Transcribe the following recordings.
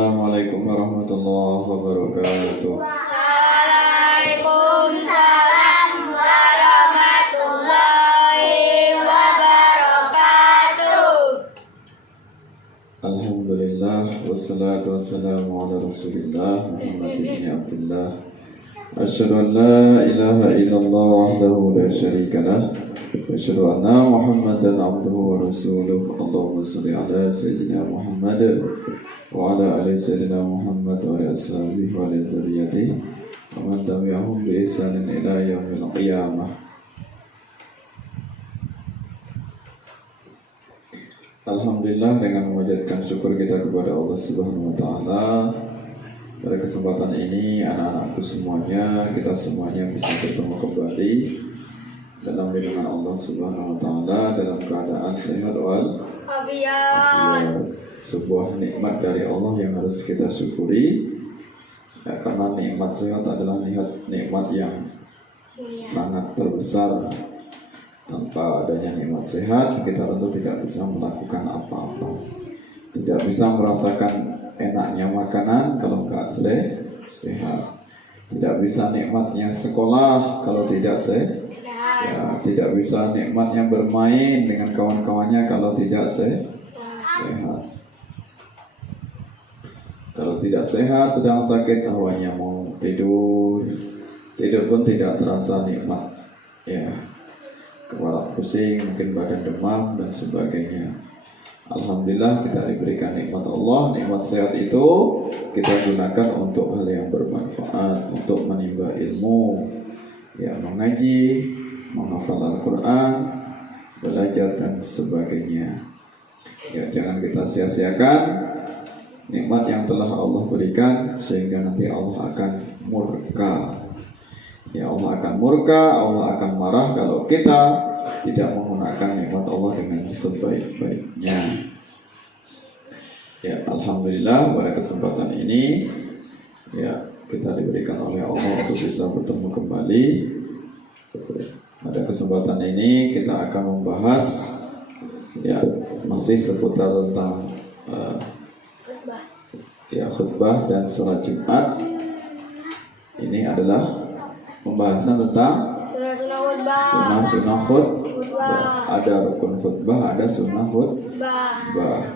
Assalamualaikum warahmatullahi wabarakatuh. Waalaikumsalam warahmatullahi wabarakatuh. Alhamdulillah wassalatu wassalamu ala Rasulillah Muhammad bin Abdullah. Asyhadu an la ilaha illallah wahdahu la syarika lah wa asyhadu anna Muhammadan abduhu wa rasuluh. Allahumma shalli ala sayyidina Muhammad wa ala ali sayyidina Muhammad wa ala ashabihi wa ala dzurriyyatihi wa man tabi'ahum bi ihsanin ila yaumil qiyamah. Alhamdulillah, dengan memanjatkan syukur kita kepada Allah Subhanahu wa taala, pada kesempatan ini anak-anakku semuanya, kita semuanya bisa bertemu kembali dalam lindungan Allah Subhanahu wa taala dalam keadaan sehat wal afiat. Sebuah nikmat dari Allah yang harus kita syukuri, ya, karena nikmat sehat adalah nikmat yang sangat terbesar. Tanpa adanya nikmat sehat, kita tentu tidak bisa melakukan apa-apa, tidak bisa merasakan enaknya makanan kalau nggak sehat, tidak bisa nikmatnya sekolah kalau tidak sehat, ya, tidak bisa nikmatnya bermain dengan kawan-kawannya kalau tidak sehat. Kalau tidak sehat, sedang sakit, awalnya mau tidur pun tidak terasa nikmat, ya, kepala pusing, mungkin badan demam dan sebagainya. Alhamdulillah kita diberikan nikmat Allah. Nikmat sehat itu kita gunakan untuk hal yang bermanfaat, untuk menimba ilmu, ya, mengaji, menghafal Al-Quran, belajar dan sebagainya. Ya, jangan kita sia-siakan nikmat yang telah Allah berikan, sehingga nanti Allah akan murka. Ya, Allah akan murka, Allah akan marah kalau kita tidak menggunakan nikmat Allah dengan sebaik-baiknya. Ya, alhamdulillah pada kesempatan ini, ya, kita diberikan oleh Allah untuk bisa bertemu kembali. Pada kesempatan ini kita akan membahas, ya, masih seputar tentang khutbah dan sholat Jumat. Ini adalah pembahasan tentang sunnah khutbah. Ada rukun khutbah, ada sunnah khutbah.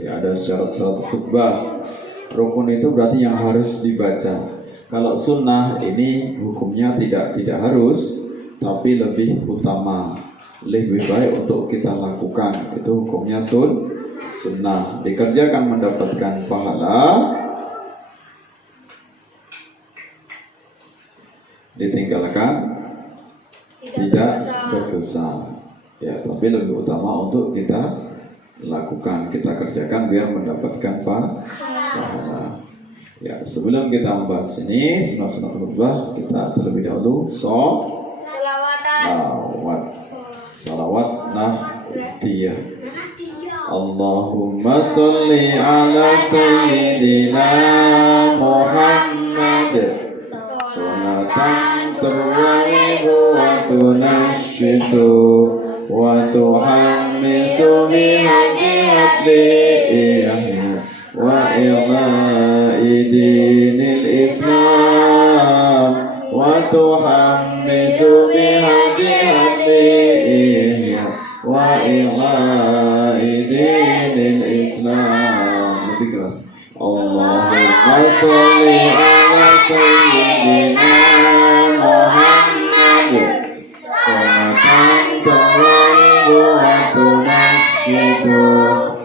Ya, ada syarat-syarat khutbah. Rukun itu berarti yang harus dibaca. Kalau sunnah ini hukumnya tidak harus, tapi lebih utama, lebih baik untuk kita lakukan. Itu hukumnya sunnah, dikerjakan mendapatkan pahala, ditinggalkan tidak berdosa. Ya, tapi lebih utama untuk kita lakukan, kita kerjakan biar mendapatkan pahala. Ya, sebelum kita membahas ini sunnah khutbah, kita terlebih dahulu salawat nahdiyah. Allahumma salli ala sayyidina Muhammad salatan turwaihu wa tunashidu wa tuhammisu bihajiat liyahya wa ila'i dinil islam wa tuhammisu bihajiat liyahya wa ila'i dinil islam. Lebih keras. Allahumma sholli ala sayyidina Muhammad salatan turwaihu wa tunashidu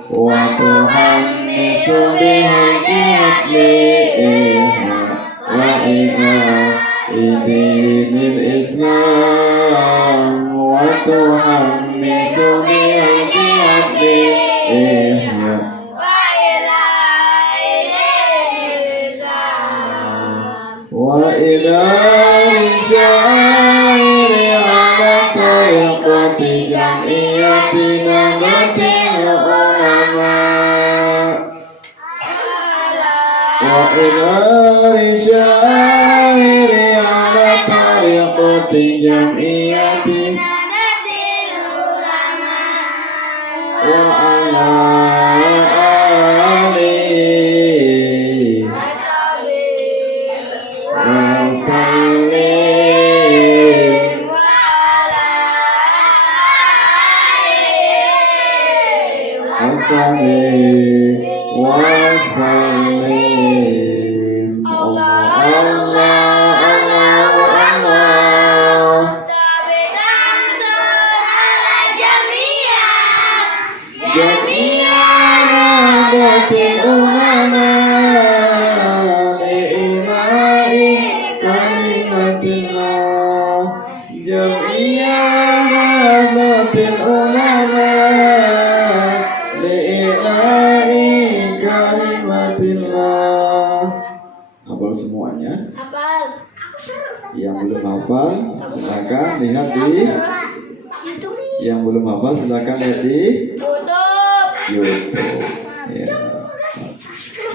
wa tuhammisu bihajiat liyahya wa ila'i dinil islam wa tuhammisu bihajiat liyahya wa ilahi syairi ala tariqati jam'iyatina natil ulama wa ilahi syairi ala tariqati jam'iyatina natil ulama wa ala alihi sallim. Allah Allah Allah Allah. Sabitan surah jamiah. Jami'an nadatil ulama li'ilai kalimatillah. Jami'an nadatil ulama li'ilai kalimatillah. Hafal semuanya. Hafal. Yang belum hafal silakan lihat di yang belum hafal silakan lihat di Tutup. YouTube. Ya.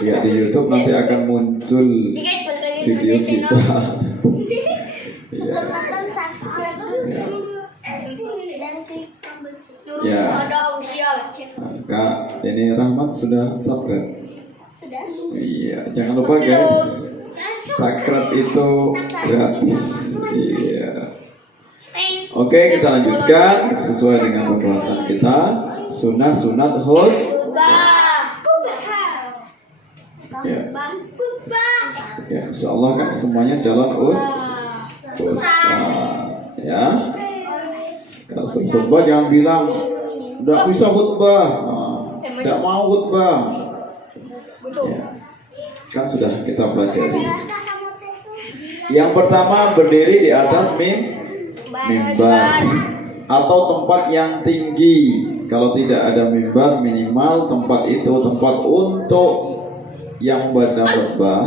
Lihat di YouTube nanti akan muncul Ini guys, balik lagi ke video channel. kita. Ya. Tonton, subscribe dulu. Ya. Dan klik tombol Ya. ada official. Nah, Kak, ini Rahmat sudah subscribe. Sudah. Iya, jangan lupa guys. Subscribe itu gratis. Iya. Oke, kita lanjutkan sesuai dengan pembahasan kita. Sunat-sunat Kubah. Ya. Ya, insya Allah kan semuanya jalan ya. Kalau khutbah jangan bilang tidak bisa khutbah, tidak mau khutbah. Ya. Kan sudah kita pelajari. Yang pertama berdiri di atas mimbar atau tempat yang tinggi. Kalau tidak ada mimbar, minimal tempat itu tempat untuk yang membaca khutbah.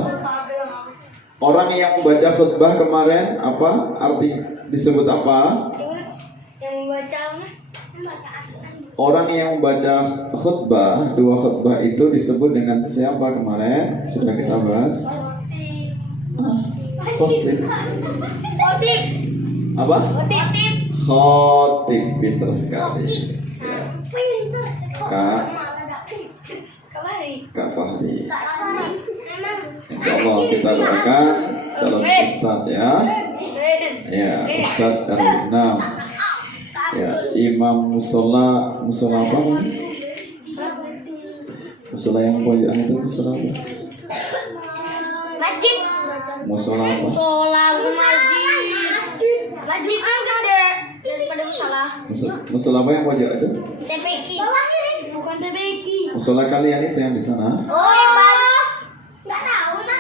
Orang yang membaca khutbah kemarin apa arti disebut apa? Yang membaca Orang yang membaca khutbah, dua khutbah itu disebut dengan siapa kemarin? Sudah kita bahas. Khotib. Khotib. Apa? Khotib. Khotib, pintar sekali. Ya. Kak, Kak Fahri. Insya Allah kita doakan calon ustadz ya. Ya, Ustadz Darul Inam. Ya, Imam musola apa? Musola yang pojokan itu musola apa? Masjid. Musola apa? Sholat masjid. Masjid kan gede daripada musola. Musola apa yang pojok itu? TPQ. Bukan TPQ. Musola kalian itu yang di sana? Oh, yang baru. Nggak tahu apa.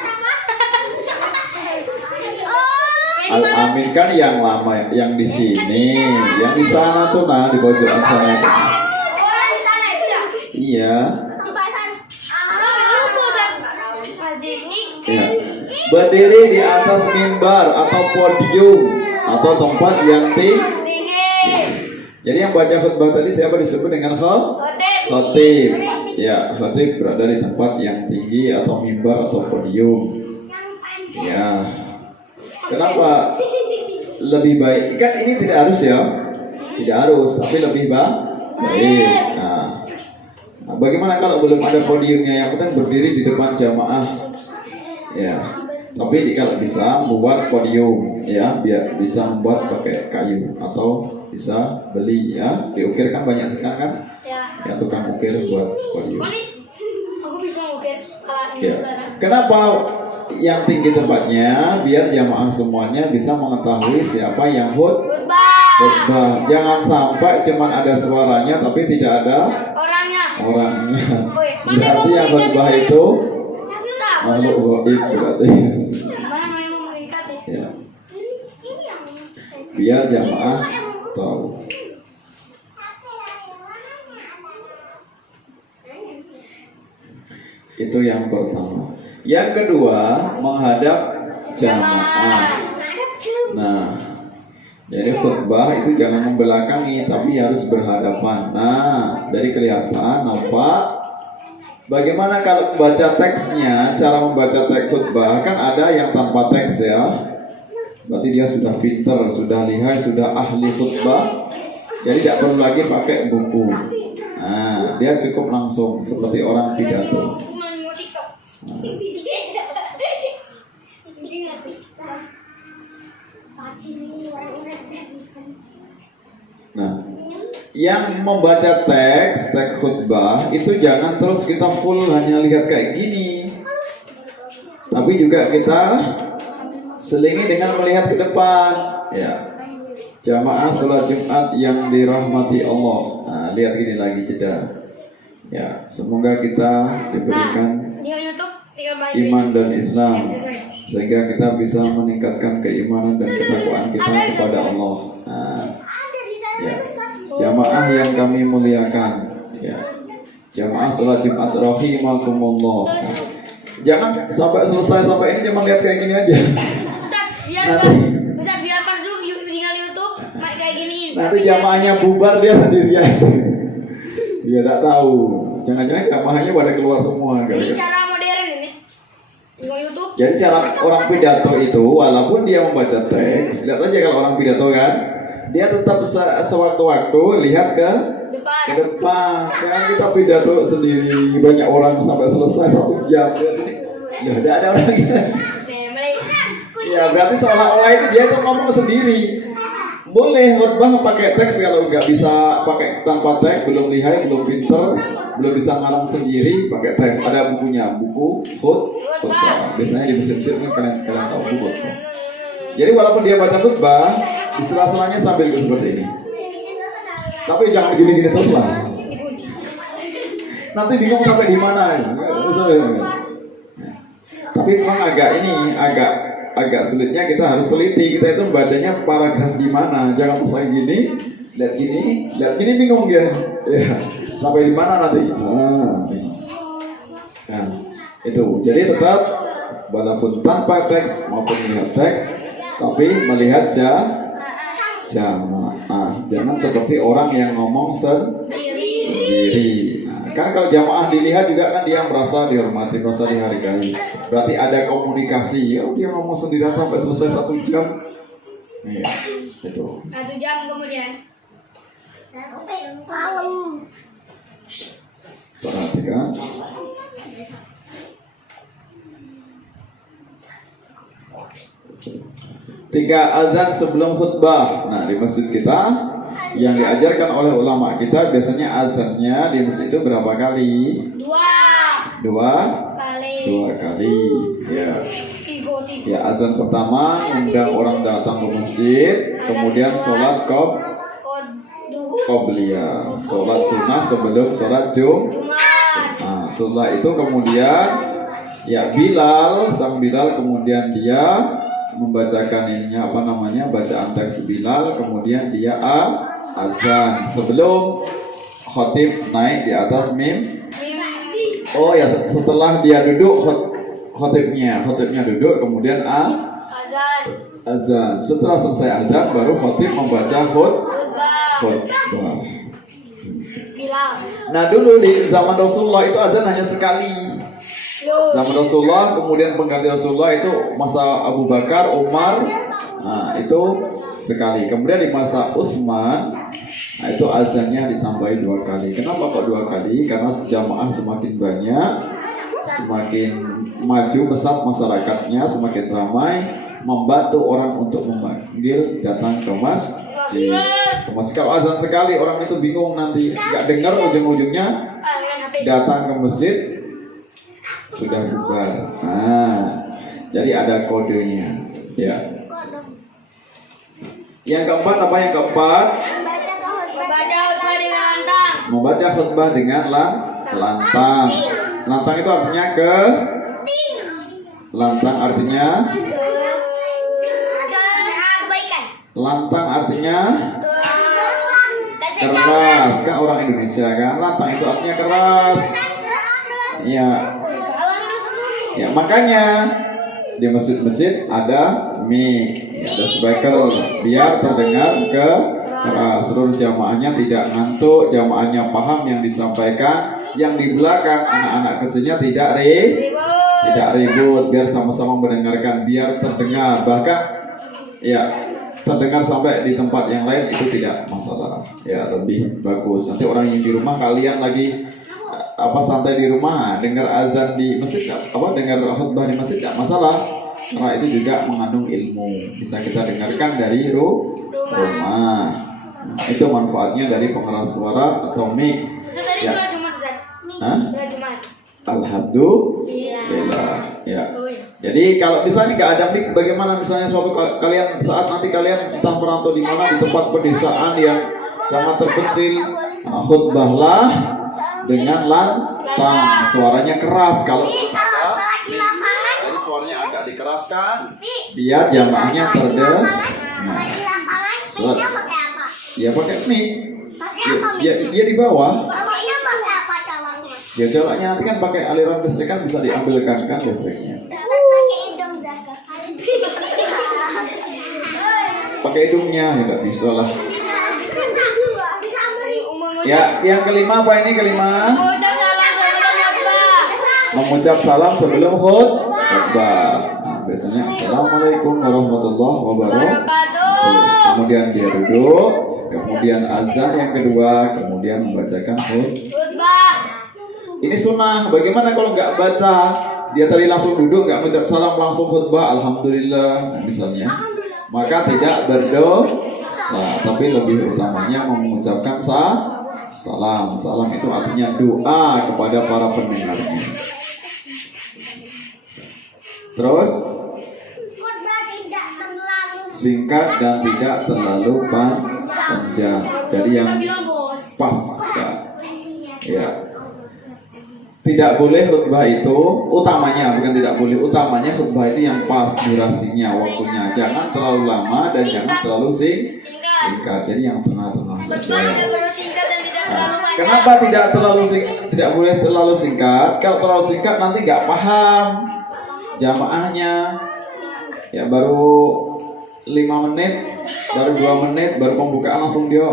Al Amin kan yang lama, yang di sini, yang di sana tuh nah di pojokan sana. Oh, di sana itu ya? Iya. Di pasar. Masjid ini. Ya. Berdiri di atas mimbar atau podium atau tempat yang tinggi. Tinggi. Jadi yang baca khutbah tadi siapa disebut dengan Khotib. khotib? Ya, khotib berada di tempat yang tinggi atau mimbar atau podium. Ya. Kenapa lebih baik? Kan ini tidak harus ya, tidak harus, tapi lebih baik. Nah, bagaimana kalau belum ada podiumnya? Yang penting berdiri di depan jamaah. Ya, tapi kalau bisa membuat podium, ya, biar bisa membuat pakai kayu atau bisa beli ya. Diukir kan banyak sekarang kan? Ya. Ya, tukang ukir buat podium. Aku bisa ngukir Ya. Kenapa yang tinggi tempatnya? Biar jamaah semuanya bisa mengetahui siapa yang khutbah. Jangan sampai cuman ada suaranya tapi tidak ada orangnya. Berarti yang khutbah itu makhluk gaib berarti. Ya. Biar jamaah tahu. Itu yang pertama. Yang kedua, menghadap jamaah. Nah, jadi khutbah itu jangan membelakangi, tapi harus berhadapan. Nah, dari kelihatan nampak. Bagaimana kalau baca teksnya? Cara membaca teks khutbah kan ada yang tanpa teks ya. Berarti dia sudah pinter, sudah lihai, sudah ahli khutbah. Jadi tidak perlu lagi pakai buku. Nah, dia cukup langsung seperti orang pidato. Nah, yang membaca teks khutbah itu jangan terus kita full hanya lihat kayak gini, tapi juga kita selingi dengan melihat ke depan. Ya, jamaah sholat Jumat yang dirahmati Allah. Nah, lihat gini lagi jeda. Ya, semoga kita diberikan Di YouTube tinggal main. iman dan Islam sehingga kita bisa meningkatkan keimanan dan ketakwaan kita kepada Allah. Nah, ya, jamaah yang kami muliakan, ya, jamaah sholat Jumat rahimakumullah. Jangan sampai selesai sampai ini cuma lihat kayak gini aja. Ustaz biar perdu tinggal YouTube main kayak gini. Nanti jamaahnya bubar dia sendirian. Dia tak tahu. Jangan-jangan jamaahnya pada keluar semua. Ini cara modern ini. Tinggal YouTube. Jadi cara orang pidato itu walaupun dia membaca teks, lihat aja kalau orang pidato kan, dia tetap sewaktu-waktu lihat ke depan. Jangan kita pidato sendiri banyak orang sampai selesai 1 jam. Ya udah ada orang gitu. Ya berarti seolah-olah itu dia tuh ngomong sendiri. Boleh khutbah pakai teks kalau nggak bisa pakai tanpa teks, belum lihai, belum pinter, belum bisa ngarang sendiri, pakai teks. Ada bukunya, buku khutbah. Biasanya di masjid-masjid kan kalian tahu buku khutbah. Jadi walaupun dia baca khutbah, di sela-selanya sambil seperti ini. Tapi jangan gini-gini terus lah. Nanti bingung sampai di mana. Tapi memang agak sulitnya, kita harus teliti. Kita itu membacanya paragraf di mana. Jangan usai gini, lihat gini bingung ya. Ya, sampai di mana nanti? Nah, itu. Jadi tetap walaupun tanpa teks maupun melihat teks, tapi melihat jamaah. Jangan seperti orang yang ngomong sendiri. Kan kalau jamaah dilihat juga kan dia merasa dihormati, merasa dihargai. Berarti ada komunikasi. Ya, dia ngomong sendirian sampai selesai 1 jam. Iya, itu. 1 jam kemudian. Perhatikan. Tiga azan sebelum khutbah. Nah, di masjid kita yang diajarkan oleh ulama kita biasanya azannya di masjid itu berapa kali? 2 kali. Ya. Ya, azan pertama undang orang datang ke masjid, kemudian sholat qobliyah, sholat sunnah sebelum sholat Jumat. Nah, setelah itu kemudian ya sang Bilal kemudian dia membacakan ininya bacaan teks Bilal, kemudian dia azan sebelum khatib naik di atas Oh ya, setelah dia duduk khatibnya duduk, kemudian azan. Setelah selesai azan baru khatib membaca khutbah. Nah, dulu di zaman Rasulullah itu azan hanya sekali. Zaman Rasulullah, kemudian pengganti Rasulullah itu masa Abu Bakar, Umar, nah itu sekali. Kemudian di masa Utsman, nah itu azannya ditambahi 2 kali. Kenapa kok 2 kali? Karena jamaah semakin banyak, semakin maju pesat masyarakatnya, semakin ramai, membantu orang untuk memanggil datang ke masjid. Kalau azan sekali orang itu bingung, nanti nggak dengar, ujung-ujungnya datang ke masjid sudah bubar. Nah, jadi ada kodenya. Ya. Yang keempat apa yang keempat? Membaca khutbah dengan lantang. Lantang itu artinya lantang artinya lantang artinya keras. Kan orang Indonesia kan, lantang itu artinya keras. Ya, makanya di masjid-masjid ada mic, ada speaker biar terdengar keras. Seluruh jamaahnya tidak ngantuk, jamaahnya paham yang disampaikan. Yang di belakang anak-anak kecilnya tidak ribut, biar sama-sama mendengarkan, biar terdengar. Bahkan ya terdengar sampai di tempat yang lain itu tidak masalah. Ya, lebih bagus. Nanti orang yang di rumah, kalian lagi santai di rumah, dengar azan di masjid, dengar khutbah di masjid, tidak masalah, karena itu juga mengandung ilmu, bisa kita dengarkan dari rumah. Nah, itu manfaatnya dari pengeras suara atau mic. Terus tadi Ya. sholat Jumat Ustaz. Hah? Sholat Jumat. Alhamdulillah. Ya. Oh iya. Jadi kalau misalnya nggak ada mic, bagaimana misalnya suatu kalian saat nanti kalian entah merantau di mana di tempat pedesaan yang sangat terpencil, khutbahlah dengan lantang, suaranya keras. Kalau ada mic, jadi suaranya agak dikeraskan, biar jamaahnya terdengar. Sholat. Ya pakai mic. Dia di bawah. Ya coloknya nanti kan pakai aliran listrik kan bisa diambilkan kan listriknya. Pakai hidungnya ya nggak bisa lah. Ya yang kelima apa ini kelima? Mengucap salam sebelum khutbah. Mengucap salam sebelum khutbah. Nah, biasanya assalamualaikum warahmatullahi wabarakatuh. Kemudian dia duduk, kemudian azan yang kedua, kemudian membacakan Khutbah. Ini sunnah. Bagaimana kalau nggak baca? Dia tadi langsung duduk, nggak mengucap salam langsung khutbah, alhamdulillah misalnya. Maka tidak berdosa, tapi lebih utamanya mengucapkan salam. Salam itu artinya doa kepada para pendengarnya. Terus singkat dan tidak terlalu panjang, dari yang pas. Ya. Tidak boleh khutbah itu utamanya, bukan tidak boleh, utamanya khutbah itu yang pas durasinya, waktunya. Jangan terlalu lama dan jangan terlalu singkat. Jadi yang tengah-tengah Khutbah saja. tidak perlu singkat dan tidak terlalu panjang. Kenapa tidak boleh terlalu singkat? Kalau terlalu singkat nanti nggak paham jamaahnya. Ya baru 5 menit, baru 2 menit, baru pembukaan langsung dia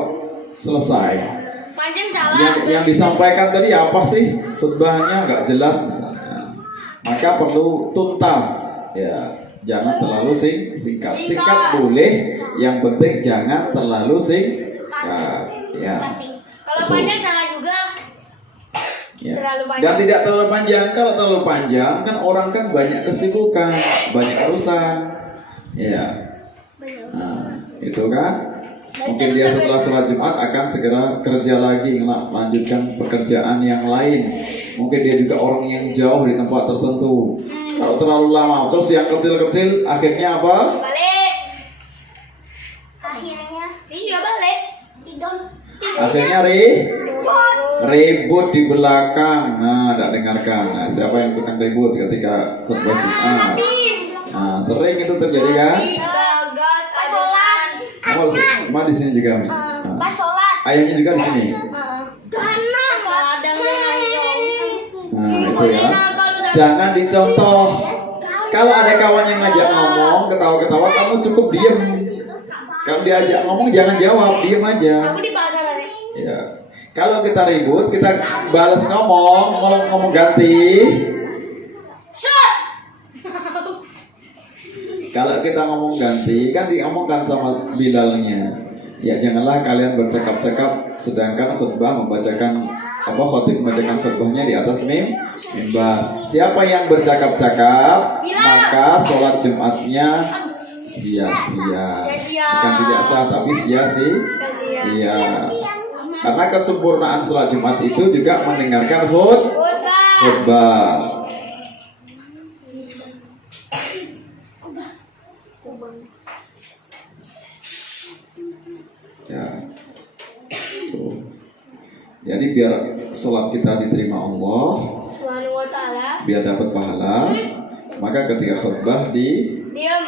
selesai. Panjang salah. Yang disampaikan tadi apa sih? Khutbahnya nggak jelas misalnya. Maka perlu tuntas. Ya, jangan terlalu singkat. Singkat boleh, yang penting jangan terlalu singkat. Ya. Kalau Betul. panjang salah juga. Ya. Terlalu panjang. Dan tidak terlalu panjang. Kalau terlalu panjang kan orang kan banyak kesibukan, banyak urusan. Ya. Nah, itu kan. Mungkin dia setelah sholat Jumat akan segera kerja lagi, melanjutkan pekerjaan yang lain. Mungkin dia juga orang yang jauh di tempat tertentu. Kalau terlalu lama, terus yang kecil-kecil akhirnya apa? Balik. Akhirnya Iya balik. tidur. Akhirnya ribut di belakang. Nah, tidak dengarkan. Nah, siapa yang tukang ribut ketika khutbah Jumat? Habis. Nah, sering itu terjadi kan? Gagas. Pas sholat. Mau di sini juga. Pas sholat. Ayahnya juga di sini. Karena Sholat dan Nah, itu ya. Jangan dicontoh. Kalau ada kawan yang ngajak ngomong, ketawa-ketawa, kamu cukup diem. Kalau diajak ngomong jangan jawab, diem aja. Aku di pasar tadi. Ya. Kalau kita ribut, kita balas ngomong ganti. Shot. Kalau kita ngomong ganti, kan diomongkan sama bilalnya. Ya janganlah kalian bercakap-cakap sedangkan khutbah membacakan khotib membacakan khutbahnya di atas mimbar. Siapa yang bercakap-cakap, maka sholat Jumatnya sia-sia. Bukan tidak sah, tapi sia-sia. Karena kesempurnaan sholat Jumat itu juga mendengarkan khutbah. Ya. Tuh. Jadi biar sholat kita diterima Allah, Subhanahu wa ta'ala. biar dapat pahala, maka ketika khutbah Diam.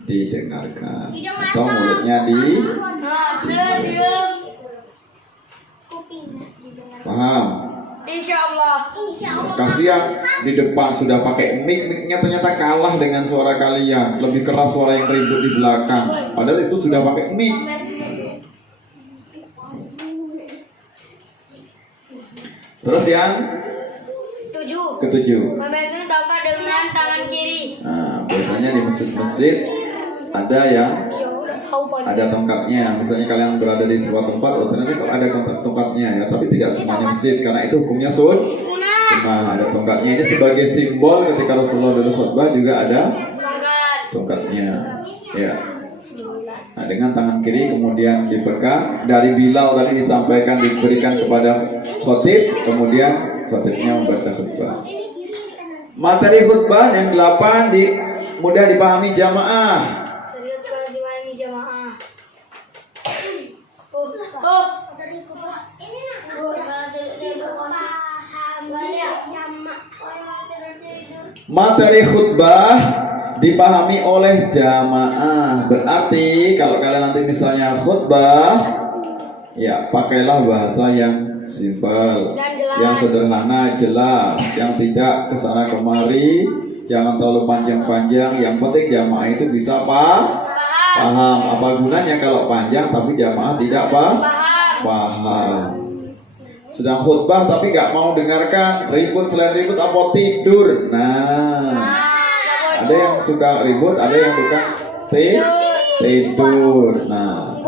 didengarkan atau mulutnya Nah, diam. kupingnya didengar. paham. Insya Allah. Kasihan di depan sudah pakai mic-nya ternyata kalah dengan suara kalian, lebih keras suara yang ribut di belakang. Padahal itu sudah pakai mic. Terus yang 7. ketujuh. Memegang tongkat dengan tangan kiri. Nah, biasanya di masjid-masjid ada yang Ya udah, kau pada. ada tongkatnya. Misalnya kalian berada di sebuah tempat, ternyata kok ada tongkatnya ya, tapi tidak semuanya masjid karena itu hukumnya sunnah. Ada tongkatnya ini sebagai simbol ketika Rasulullah dulu khutbah juga ada Semangat. tongkatnya. Ya. Nah, dengan tangan kiri kemudian dipegang. Dari Bilal tadi disampaikan diberikan kepada khotib, kemudian khotibnya membaca khutbah. Materi khutbah yang 8 mudah dipahami jamaah. Serius banget dimana jamaah. Oh, Materi khutbah dipahami oleh jamaah. Berarti kalau kalian nanti misalnya khutbah, ya pakailah bahasa yang simpel, Dan jelas. yang sederhana, jelas, yang tidak kesana kemari, jangan terlalu panjang-panjang. Yang penting jamaah itu bisa paham. Apa gunanya kalau panjang tapi jamaah tidak paham. Sedang khutbah tapi gak mau dengarkan, ribut, selain ribut apa tidur. Ada yang suka ribut, ada yang suka tidur. Nah,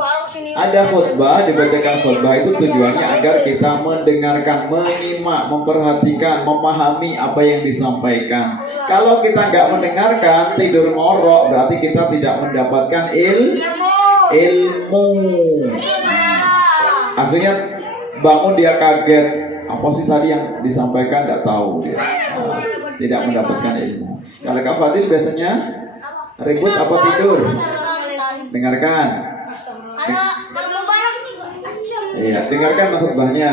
ada khutbah, dibacakan khutbah itu tujuannya agar kita mendengarkan, menyimak, memperhatikan, memahami apa yang disampaikan. Kalau kita nggak mendengarkan, tidur ngorok, berarti kita tidak mendapatkan ilmu. Akhirnya bangun dia kaget, apa sih tadi yang disampaikan, nggak tahu dia. Tidak mendapatkan ilmu. Kalau Kak Fadil biasanya ribut apa tidur? Dengarkan. Kalau bareng Iya, dengarkan khutbahnya.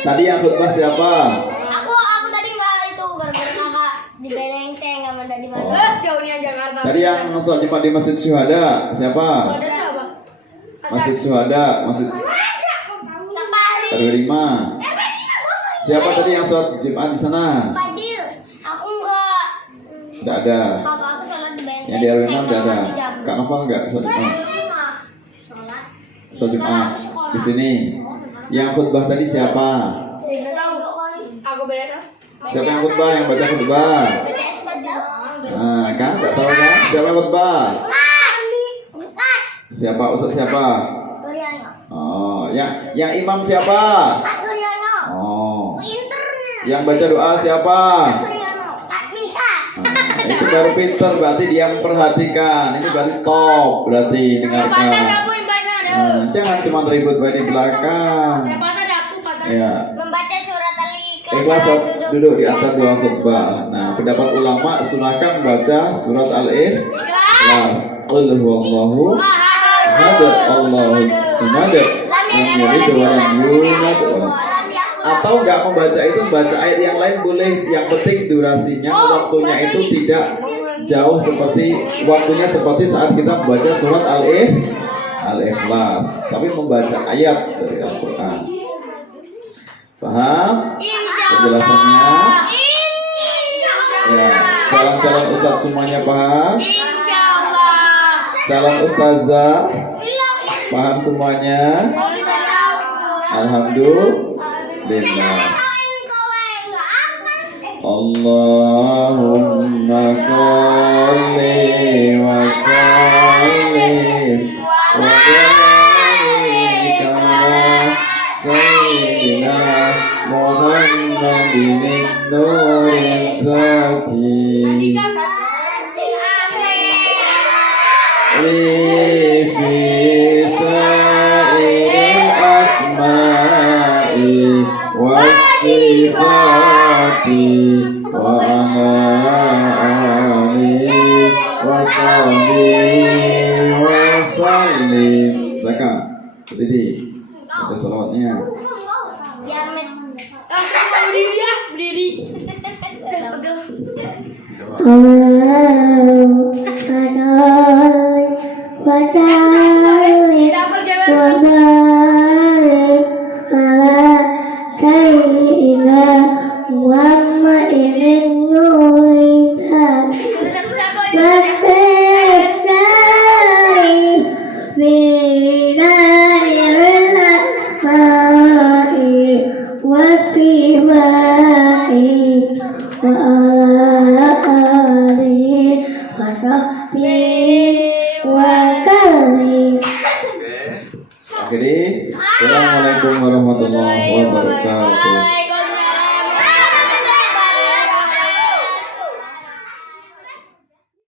Tadi yang khutbah siapa? aku tadi nggak itu gara-gara kakak di Beleng saya nggak ada di mana. Oh. jauhnya Jakarta. Tadi yang sholat Jumat di Masjid Syuhada siapa? Ada apa? Masjid Syuhada, Masjid Hari RW5. Siapa tadi yang sholat Jumat di sana? Fadil, aku nggak. Tidak ada. Kakak aku sholat di Beleng. Yang di RW6 tidak ada. Kak Novel enggak sholat Jumat? Sholat Jumat di sini. Yang khutbah tadi siapa? Tidak tahu. Aku beda. Siapa yang khutbah? Yang baca khutbah? BTS Fadil. Nah, kan nggak tahu kan? Siapa yang khutbah? Siapa? Ustaz siapa? Suryono. Oh, yang imam siapa? Pak Suryono. Oh, Internet. yang baca doa siapa? Suryono. Pak Mika. Nah, itu baru pinter, berarti dia memperhatikan. Ini berarti top, berarti Pasar dengarkan. aku yang pasar ada. Nah, jangan cuma ribut baik di belakang. Saya pasar ada aku pasar. Ya, Membaca surat Al-Ikhlas. ikhlas duduk di atas dua khutbah. Nah, pendapat ulama sunahkan membaca surat Al-Ikhlas. Qul huwallahu ahad, Allahu samad, lam yalid wa lam yulad. Atau nggak membaca itu, membaca ayat yang lain boleh. Yang penting durasinya, waktunya itu tidak jauh seperti waktunya seperti saat kita membaca surat Al-Ikhlas, tapi membaca ayat dari Al-Quran. Paham penjelasannya? Ya, calon-calon ustadz semuanya paham? Insyaallah. Calon ustazah paham semuanya? Alhamdulillah. Allahumma sholli wa sallim wa barik ala sayyidina Muhammadin nuril zaki fi sa'iril asma'i wa sifati wa ala alihi wa sahbihi wa sallim. Zaka, berdiri. Ada salawatnya. Jamet. Berdiri ya, berdiri. Tidak berjalan. Satu-satu aja. Akhiri, assalamualaikum warahmatullahi wabarakatuh. Waalaikumsalam.